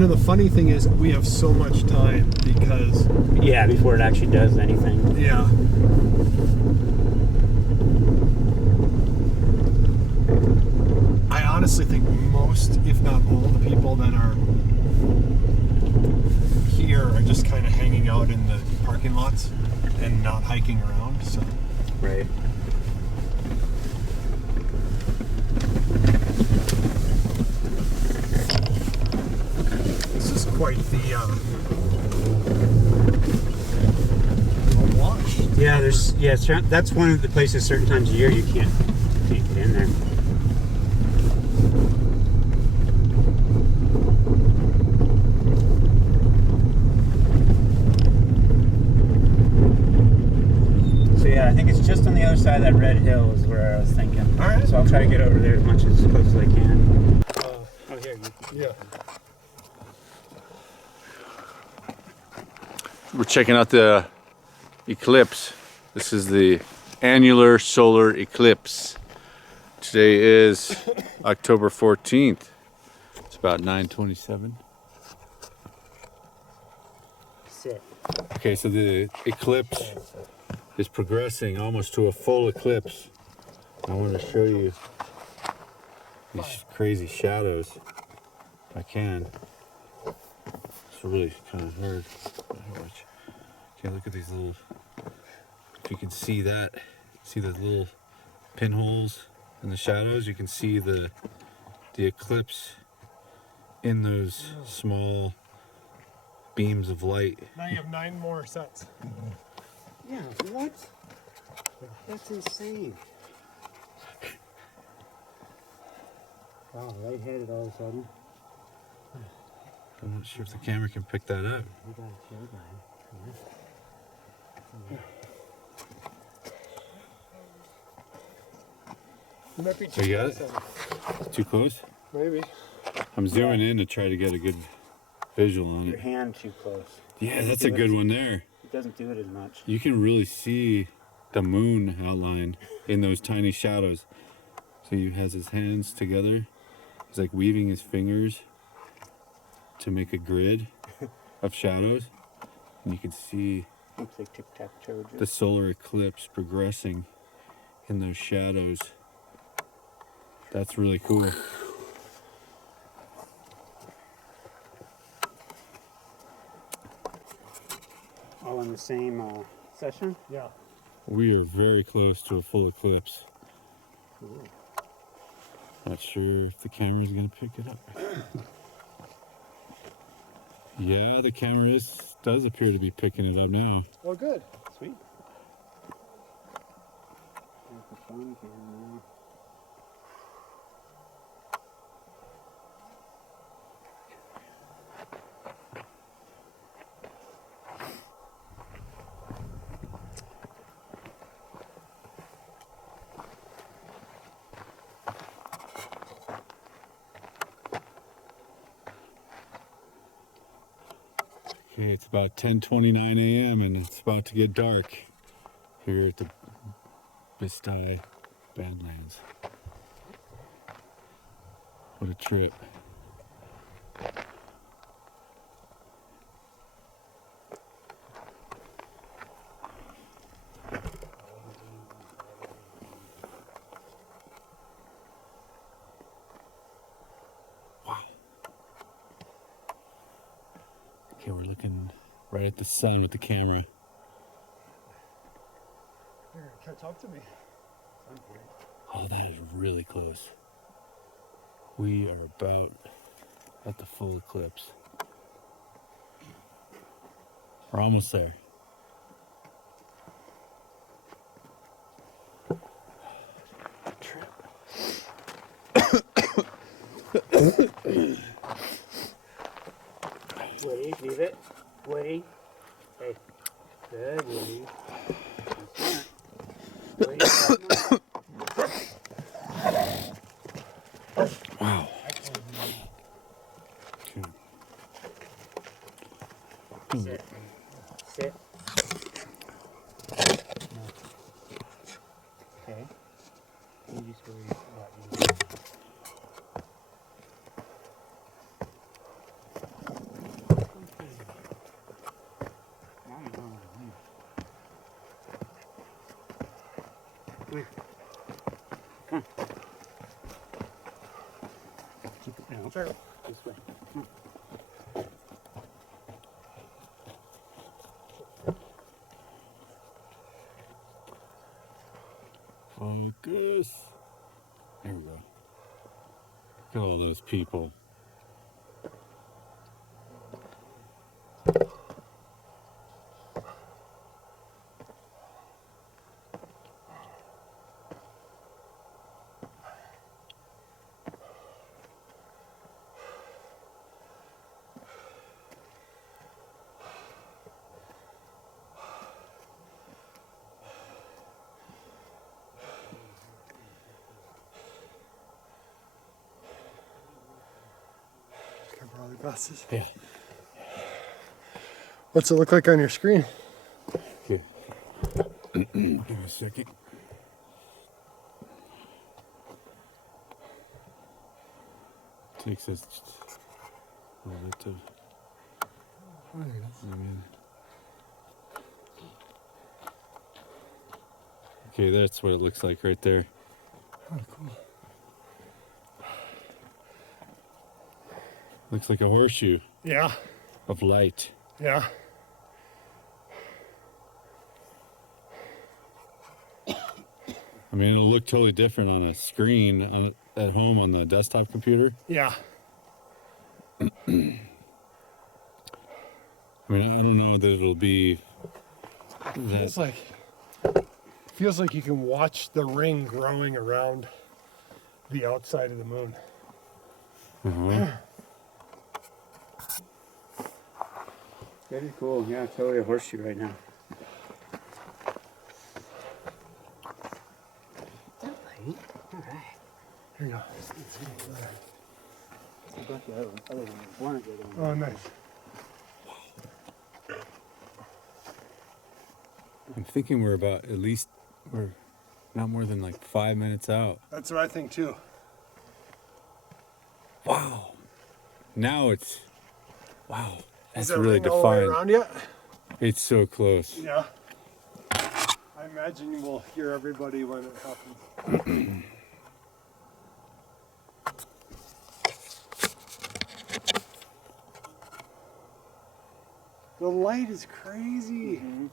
You know, the funny thing is we have so much time because... Yeah, before it actually does anything. Yeah. I honestly think most, if not all, the people that are here are just kind of hanging out in the parking lots and not hiking around, so... Right. This is quite the wash. Yeah, that's one of the places certain times of year you can't get in there. So yeah, I think it's just on the other side of that red hill is where I was thinking. All right. So I'll try to get over there as close as I can. Oh, here. Yeah. We're checking out the eclipse. This is the annular solar eclipse. Today is October 14th. It's about 9:27. Sit. Okay, so the eclipse is progressing almost to a full eclipse. I want to show you these crazy shadows if I can. It's really kind of hard. Okay, look at these little, if you can see that, see those little pinholes in the shadows, you can see the eclipse in those small beams of light. Now you have 9 more sets. Yeah, what? That's insane. Wow, lightheaded all of a sudden. I'm not sure if the camera can pick that up. You got a chill guy. You might be So you got it? Too close? Maybe. I'm zooming in to try to get a good visual on Your it. hand too close. Yeah, that's a good one there. It doesn't do it as much. You can really see the moon outline in those tiny shadows. So he has his hands together. He's like weaving his fingers to make a grid of shadows. And you can see Looks like tic-tac-toe. the solar eclipse progressing in those shadows. That's really cool. All in the same session? Yeah. We are very close to a full eclipse. Cool. Not sure if the camera's gonna pick it up. Yeah, the camera does appear to be picking it up now. Well, good. Sweet. There's the phone camera. Okay, it's about 10:29 a.m. and it's about to get dark here at the Bisti Badlands. What a trip. Okay, we're looking right at the sun with the camera. Here, come talk to me. Oh, that is really close. We are about at the full eclipse. We're almost there. Woody, leave it. Woody. Hey. Good, Woody. Smart. Woody, Wow. sit. Sit. No. Sure. This way. Focus. There we go. Look at all those people. Probably glasses. Yeah. What's it look like on your screen? Okay. Give me a second. Takes us just a little bit to zoom in. Okay, that's what it looks like right there. Oh, cool. Looks like a horseshoe Yeah. of light. Yeah. I mean, it'll look totally different on a screen at home on the desktop computer. Yeah. I mean, I don't know that it'll be Feels that. like you can watch the ring growing around the outside of the moon. Very cool. Yeah, totally a horseshoe right now. All right. Here you go. I got the other one. Oh, nice. I'm thinking we're not more than like 5 minutes out. That's what I think too. Wow. Now it's wow. Is That's that really ring all the way defined. around yet? It's so close. Yeah. I imagine you will hear everybody when it happens. The light is crazy. Mm-hmm.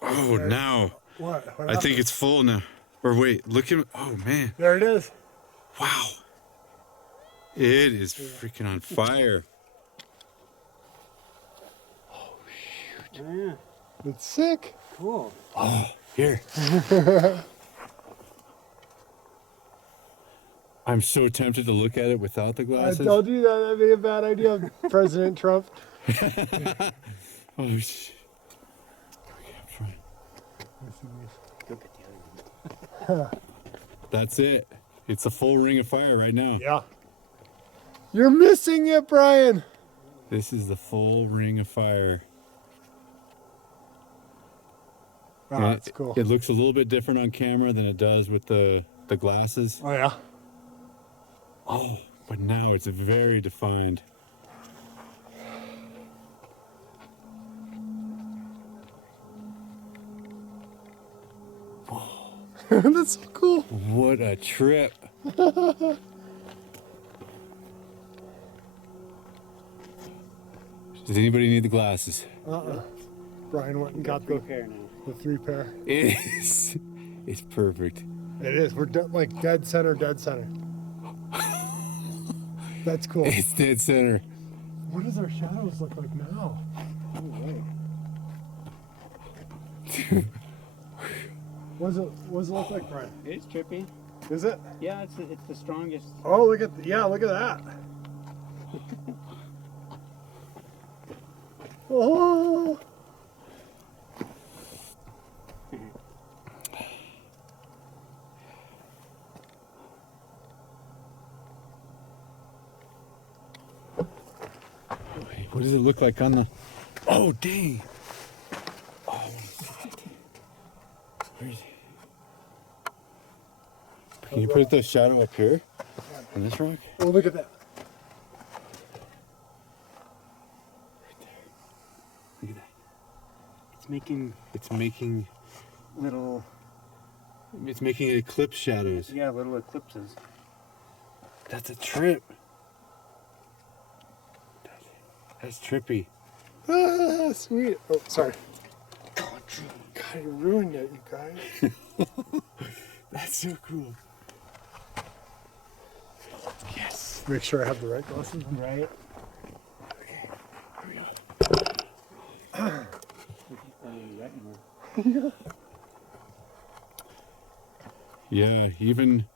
Oh, now What? I think it's full now. Or wait, look at oh man. There it is. Wow. It is freaking on fire. Yeah, It's sick. cool. Oh, here. I'm so tempted to look at it without the I glasses. told you that that'd be a bad idea, President Trump. Oh shit. Okay, I'm trying. Go get the other one. That's it. It's a full ring of fire right now. Yeah. You're missing it, Brian. This is the full ring of fire. Oh, And that's cool. It looks a little bit different on camera than it does with the glasses. Oh, yeah. Oh, but now it's very defined. That's so cool. What a trip. Does anybody need the glasses? Brian went and got Three pair now. the 3 pair. It is. It's perfect. It is. We're like dead center, dead center. That's cool. It's dead center. What does our shadows look like now? What does it look like, Brian? It's trippy. Is it? Yeah, it's the strongest. Oh, look at look at that. Oh. What does it look like on the... Oh, dang. Oh, where is it? Can you put the shadow up here on this rock? Oh, look at that. Look at that. It's making little, It's making eclipse shadows. yeah, little eclipses. That's a trip. That's trippy. Ah, sweet. Oh, sorry. God, you ruined it, you guys. That's so cool. Yes. Make sure I have the right glasses. Right? Okay. Here we go. Yeah, even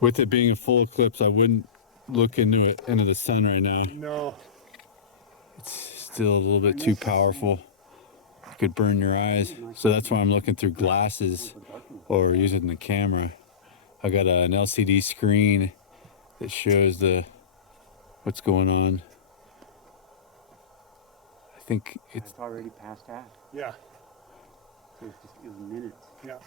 with it being a full eclipse, I wouldn't look into the sun right now. No. It's still a little bit too powerful. It could burn your eyes. So that's why I'm looking through glasses or using the camera. I got an LCD screen that shows what's going on. I think It's already past half. Yeah. So it was minutes. Yeah.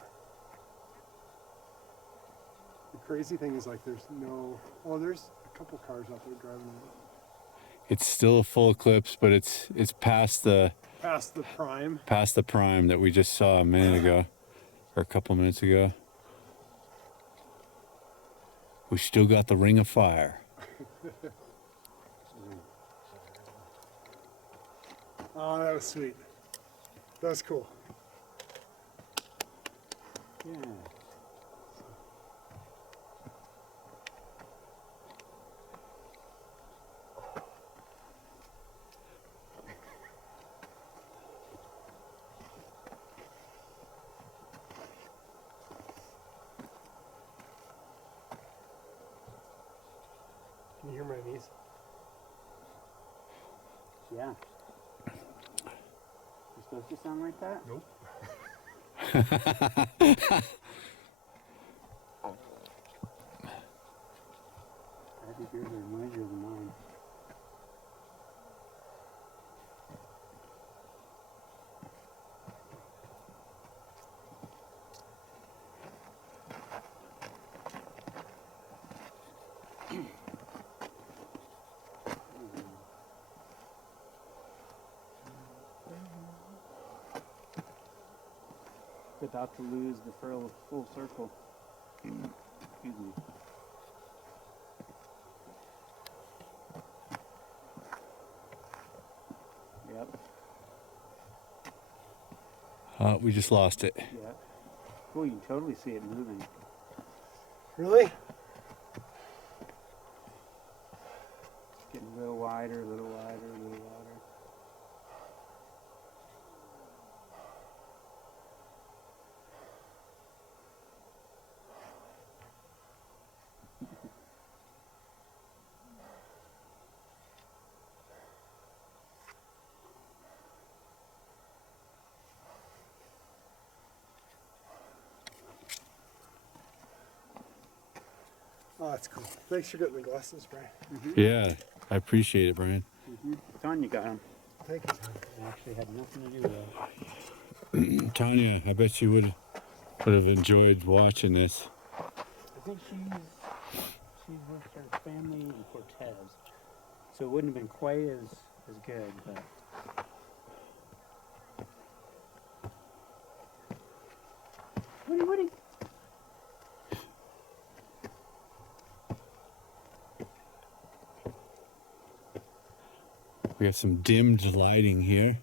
The crazy thing is, like, there's no. Oh, there's a couple cars out there driving around. it's still a full eclipse, but it's past the Past the prime. prime that we just saw a minute ago or a couple minutes ago. We still got the ring of fire. Oh, that was sweet. That was cool. Yeah. Can you hear my niece? Yeah. You're supposed to sound like that? Nope. I think yours are noisier than mine. About to lose the full circle. Excuse me. Yep. We just lost it. Yep. Cool, you can totally see it moving. Really? It's getting a little wider, a little wider, a little wider. Oh, that's cool. Thanks for getting the glasses, Brian. Yeah, I appreciate it, Brian. Tanya got him. Thank you, Tom. It actually had nothing to do with it. Tanya, I bet you would have enjoyed watching this. I think she's with her family in Cortez, so it wouldn't have been quite as good, but. Woody. We have some dimmed lighting here.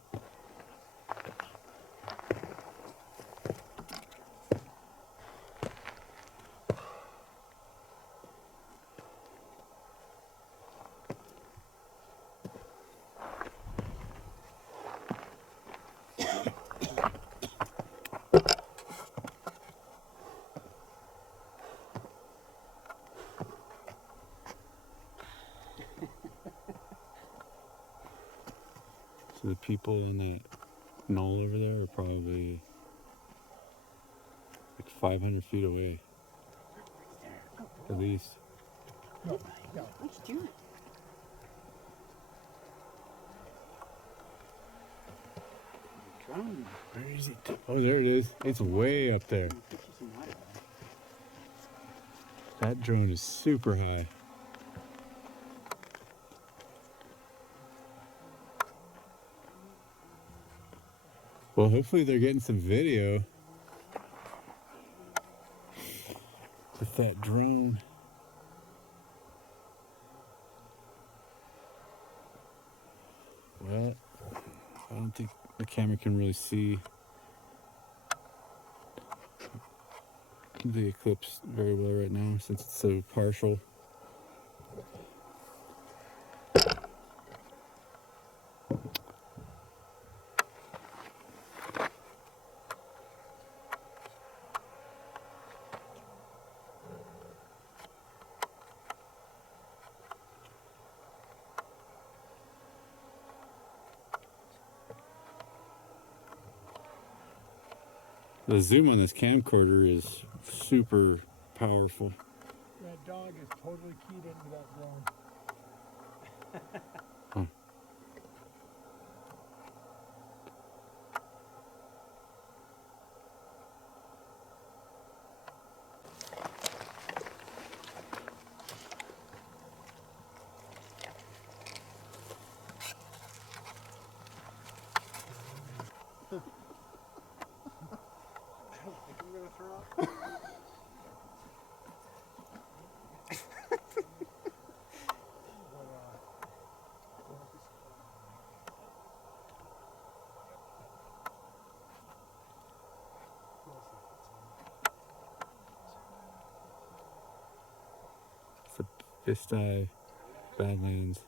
So the people in that knoll over there are probably like 500 feet away, at least. What you doing? Drone. Where is it? Oh, there it is. It's way up there. That drone is super high. Well, hopefully they're getting some video with that drone. Well, I don't think the camera can really see the eclipse very well right now since it's so partial. The zoom on this camcorder is super powerful. That dog is totally keyed into that drone. Huh. I don't think I'm gonna throw up. It's the Bisti Badlands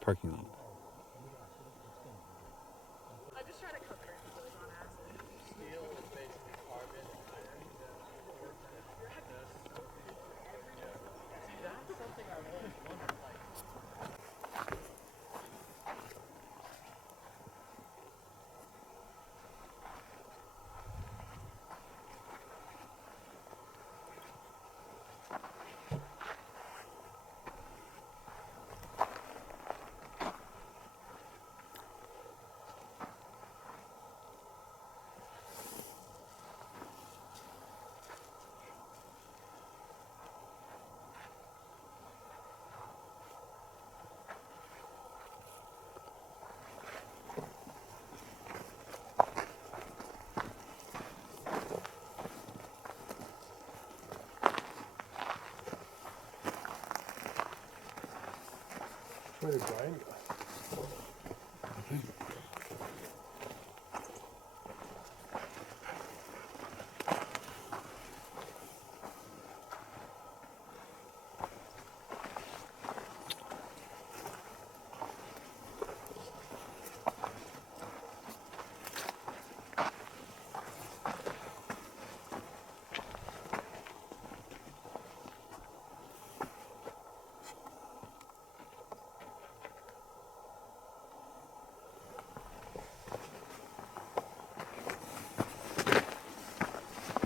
parking lot. I just tried to cook her so it was on acid. Steel is basically carbon and iron. See, that's something I've always wondered, like, Where did Brian go?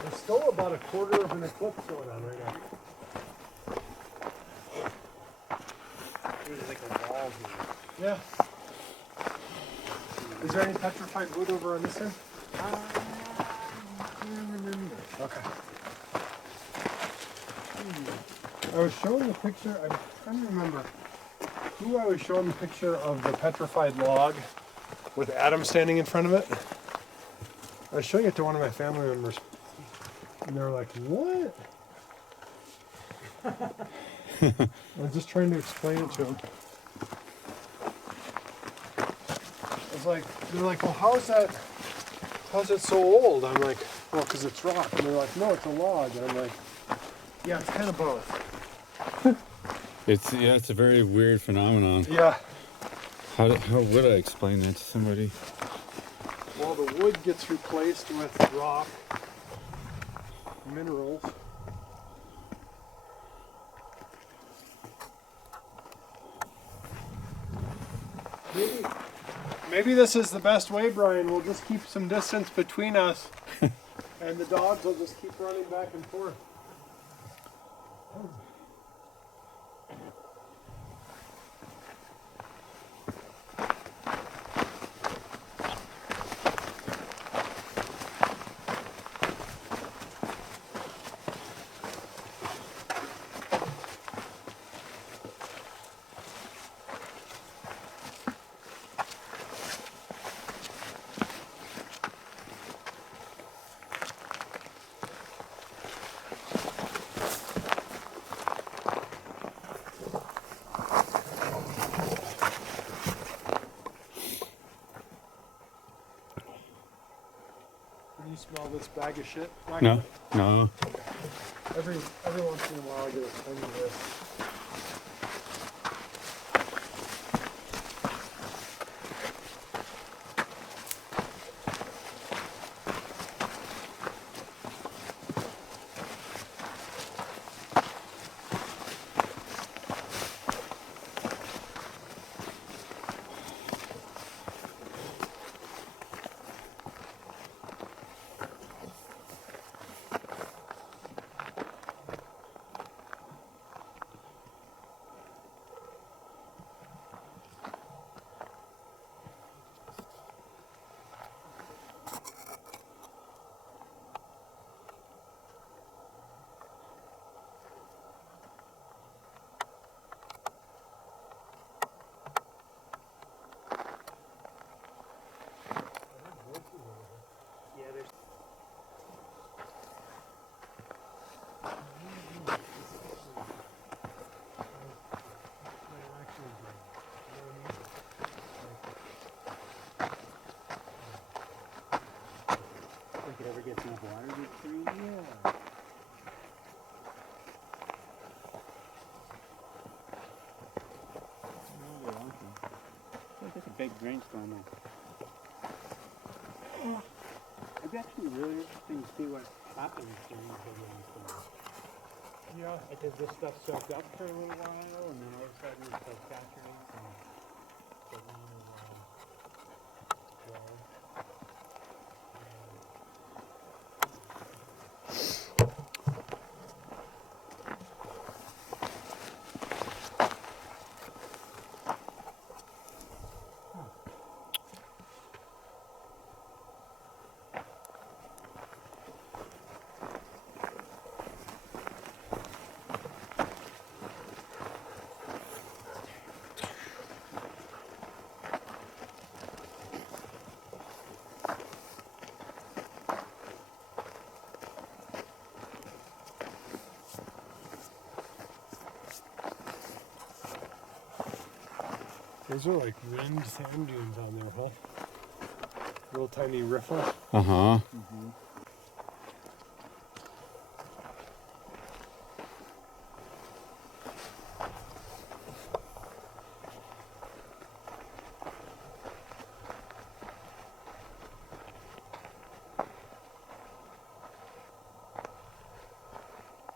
There's still about a quarter of an eclipse going on right now. there's like a wall here. Yeah. Is there any petrified wood over on this end? I can't remember. Okay. I was showing the picture, I'm trying to remember who I was showing the picture of the petrified log with Adam standing in front of it. I was showing it to one of my family members, and they were like, what? I was just trying to explain it to them. I was like, they're like, well, how's it so old? I'm like, well, because it's rock. And they're like, no, it's a log. And I'm like, yeah, it's kind of both. It's a very weird phenomenon. Yeah. How would I explain that to somebody? Well, the wood gets replaced with rock, minerals. Maybe this is the best way, Brian. We'll just keep some distance between us, and the dogs will just keep running back and forth. this bag of shit? Not No, no. Every once in a while I get a thing of this. Yeah, there's. If it ever gets enough water, get through. Yeah. No, they're lucky. It's like a big rainstorm. It'd be actually really interesting to see what happens during the big rainstorm. Yeah. Because this stuff soaked up for a little while, and then all of a sudden it like saturates and the rain is well. Those are like wind sand dunes on there, huh? Little tiny riffle. Uh-huh.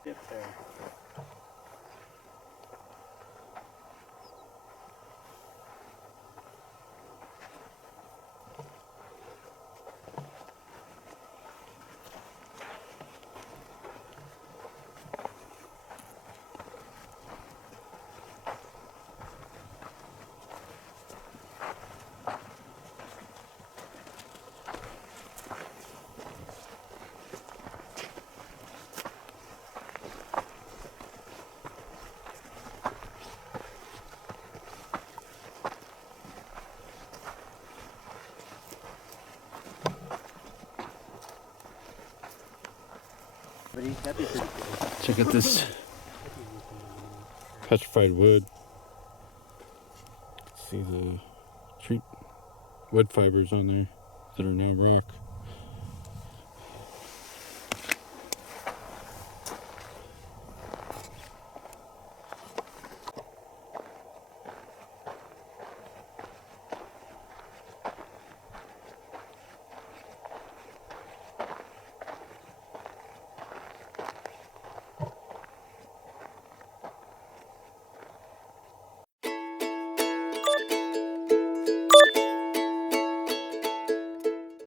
Dip there. That'd be pretty cool. Check out this petrified wood. See the tree wood fibers on there that are now rock.